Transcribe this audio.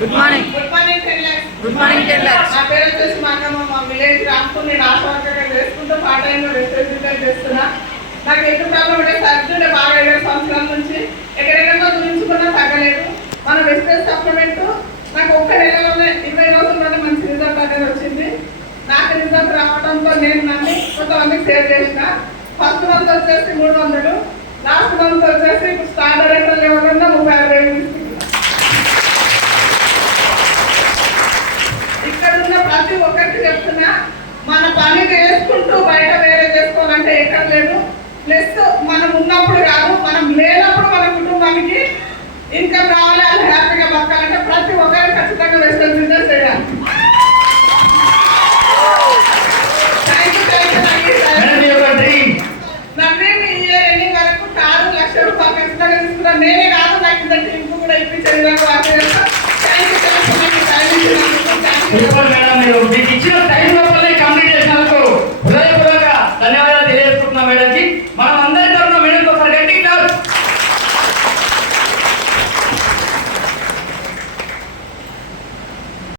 Good morning. Good morning. 10 lakhs. నా పేరు వచ్చేసి మా విలేజ్ రాంపూర్. నేను ఆశా వర్కర్గా చేసుకుంటూ పార్ట్ టైంలో రెస్టారెంట్ చేస్తున్నా. నాకు ఎక్కువ ప్రాబ్లం ఉంటే సర్జరీ బాగా 7 సంవత్సరాల నుంచి ఎక్కడెక్కడో చూపించుకున్నా తగ్గలేదు. మన వెస్టేజ్ సప్లిమెంట్ నాకు ఒక్క నెలలోనే 20 రోజుల్లోనే మంచి రిజల్ట్ అనేది వచ్చింది. నాకు రిజల్ట్ రావడంతో నేను నన్ను కొంతమందికి షేర్ చేసిన. ఫస్ట్ మంత్ వచ్చేసి 300, లాస్ట్ మంత్ వచ్చేసి స్టార్ డైరెక్టర్ లెవెల్ 35,000 ఇక్కడ ఉన్న ప్రతి ఒక్కరికి చెప్తున్నా, మన పని చేసుకుంటూ బయట వేరే చేసుకోవాలంటే ఎక్కడ లేదు. ప్లస్ మనం ఉన్నప్పుడు కాదు,